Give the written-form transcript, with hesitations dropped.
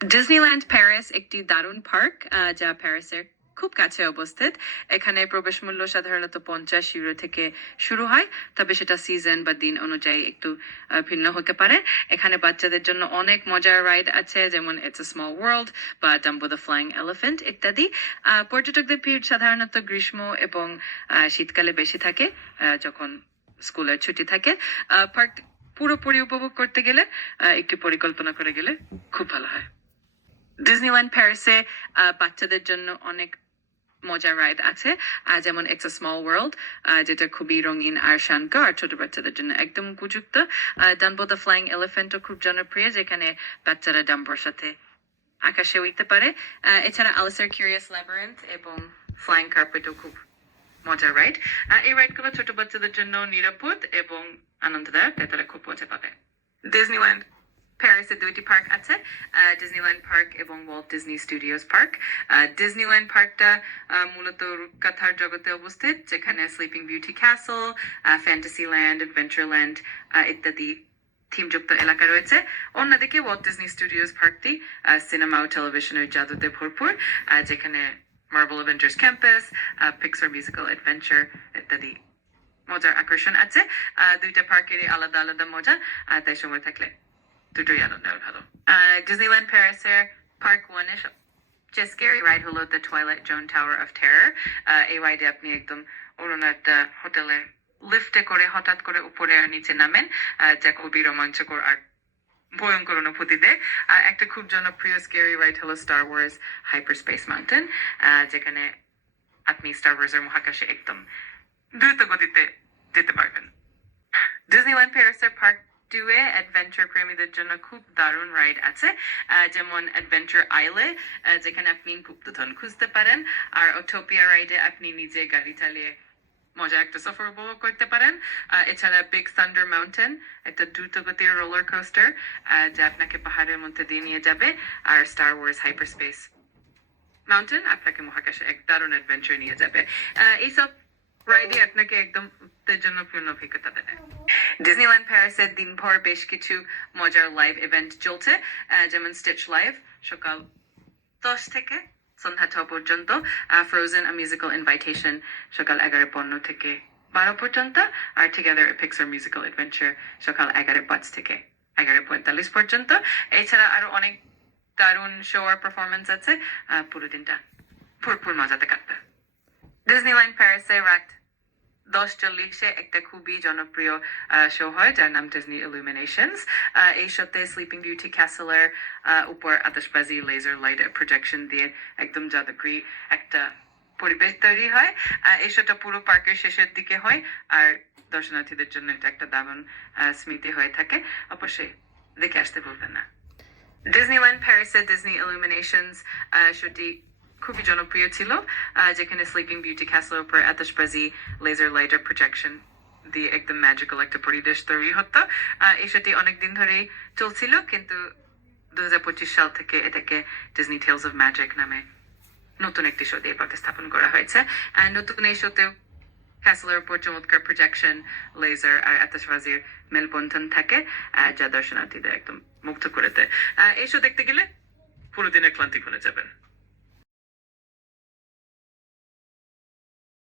Disneyland Paris একটি দারুণ park যা প্যারিসের খুব কাছে অবস্থিত। এখানে প্রবেশ মূল্য সাধারণত 50 ইউরো থেকে শুরু হয়, তবে সেটা সিজন বা দিন অনুযায়ী একটু ভিন্ন হতে পারে। এখানে বাচ্চাদের জন্য অনেক মজার রাইড আছে, যেমন ইটস আ স্মল ওয়ার্ল্ড বা ডাম্বো দ্য ফ্লাইং এলিফ্যান্ট ইত্যাদি। পর্যটকদের ভিড় সাধারণত গ্রীষ্ম এবং শীতকালে বেশি থাকে, যখন স্কুলের ছুটি থাকে। পার্ক পুরোপুরি উপভোগ করতে গেলে একটু পরিকল্পনা করে গেলে খুব ভালো হয়। ডিজনিল্যান্ড প্যারিসে বাচ্চাদের জন্য অনেক মজার রাইড আছে, যেমন ইটস আ স্মল ওয়ার্ল্ড, যেটা খুবই রঙিন আর শান্ত আর ছোট বাচ্চাদের জন্য একদম উপযুক্ত। ডাম্বো দ্য ফ্লাইং এলিফ্যান্টও খুব জনপ্রিয়, যেখানে বাচ্চারা ডাম্বোর সাথে আকাশে উঠতে পারে। এছাড়া আলিসের কিউরিয়াস ল্যাবিরিন্থ এবং ফ্লাইং কার্পেটও খুব মজার রাইড। এই রাইডগুলো ছোট বাচ্চাদের জন্য নিরাপদ এবং আনন্দদায়ক, তাই তারা খুব মজা পাবে। ডিজনিল্যান্ড প্যারিসে দুইটি পার্ক আছে, ডিজনিল্যান্ড পার্ক এবং Walt Disney Studios park. Disneyland পার্কটা মূলত রূপকথার জগতে অবস্থিত, যেখানে Sleeping Beauty Castle, Fantasy Land, Adventureland ইত্যাদি থিমযুক্ত এলাকা রয়েছে। অন্যদিকে ওয়াল্ট ডিজনি স্টুডিওস পার্কটি সিনেমা ও টেলিভিশনের জাদুতে ভরপুর, যেখানে Marvel Avengers Campus, Pixar Musical Adventure ইত্যাদি মজার আকর্ষণ আছে। দুইটা পার্কেরই আলাদা আলাদা মজা, তাই সময় থাকলে দুটোই আনন্দ আর ভালো। ডিজনিল্যান্ড প্যারিসের পার্ক ওয়ানে সবচেয়ে স্ক্যারি রাইড হলো the Twilight Zone Tower of Terror. এই রাইডে আপনি একদম অন্য একটা হোটেলে লিফটে করে হঠাৎ করে উপরে আর নিচে নামেন, যা খুবই রোমাঞ্চকর আর ভয়ঙ্কর অনুভূতি দেয়। আর একটা খুব জনপ্রিয় স্ক্যারি রাইড হলো Star Wars Hyperspace Mountain, যেখানে আপনি স্টার ওয়ার্সের মহাকাশে একদম দ্রুত গতিতে যেতে পারবেন। ডিজনিল্যান্ড প্যারিসের পার্ক টুয়ে অ্যাডভেঞ্চার প্রেমীদের জন্য খুব দারুণ রাইড আছে, যেমন অ্যাডভেঞ্চার আইলে, যেখানে আপনি গুপ্তধন খুঁজতে পারেন, আর অটোপিয়া রাইডে আপনি নিজে গাড়ি চালিয়ে মজা একটা সফর উপভোগ করতে পারেন। এছাড়া বিগ থান্ডার মাউন্টেন একটা দ্রুতগতির রোলার কোস্টার, যা আপনাকে পাহাড়ের মধ্যে দিয়ে নিয়ে যাবে, আর Star Wars Hyperspace Mountain আপনাকে মহাকাশে এক দারুণ অ্যাডভেঞ্চার নিয়ে যাবে। এইসব রাইডে আপনাকে একদম উত্তেজনাপূর্ণ অভিজ্ঞতা দেবে। ডিজনিল্যান্ড প্যারিসের দিনভর বেশ কিছু মজার লাইভ ইভেন্ট চলছে, যেমন স্টিচ লাইভ সকাল 10 থেকে সন্ধ্যা 6 পর্যন্ত, ফ্রোজেন আ মিউজিক্যাল ইনভাইটেশন সকাল 11:15 থেকে 12 পর্যন্ত, are together Pixar Musical adventure সকাল 11:05 থেকে 11:45 পর্যন্ত। এছাড়া আরো অনেক দারুণ শো আর পারফরমেন্স আছে, পুরো দিনটা ভরপুর মজাতে কাটবে। ডিজনিল্যান্ড প্যারিসে রাত 10:40 একটা খুবই জনপ্রিয় শো হয়, যার নাম ডিজনি ইলুমিনেশনস। এই শোতে স্লিপিং বিউটি ক্যাসেলের উপর আতশবাজি, লেজার লাইট প্রজেকশন দিয়ে একদম জাদুকরি একটা পরিবেশ তৈরি হয়। এই শোটা পুরো পার্কের শেষের দিকে হয়, আর দর্শনার্থীদের জন্য এটা একটা দারুণ স্মৃতি হয়ে থাকে। অবশ্যই দেখে আসতে ভুলবেন না। ডিজনিল্যান্ড প্যারিসে ডিজনি ইলুমিনেশনস শোটি খুবই জনপ্রিয় ছিল, যেখানে স্লিপিং বিউটি ক্যাসেলের উপর আতশবাজি, লেজার লাইটার প্রজেকশন দিয়ে একদম ম্যাজিক্যাল একটা পরিবেশ তৈরি হতো। এই শোটি অনেকদিন ধরেই চলছিল, কিন্তু 2025 সাল থেকে এটাকে ডিজনি টেলস অফ ম্যাজিক নামে নতুন একটি শো দিয়ে প্রতিস্থাপন করা হয়েছে। নতুন এই শোতেও ক্যাসেলের উপর চমৎকার প্রজেকশন, লেজার আর আতশবাজির মেলবন্ধন থাকে, যা দর্শনার্থীদের একদম মুগ্ধ করে দেয়। এই শো দেখতে গেলে পুরো দিনের ক্লান্তি ভুলে যাবেন।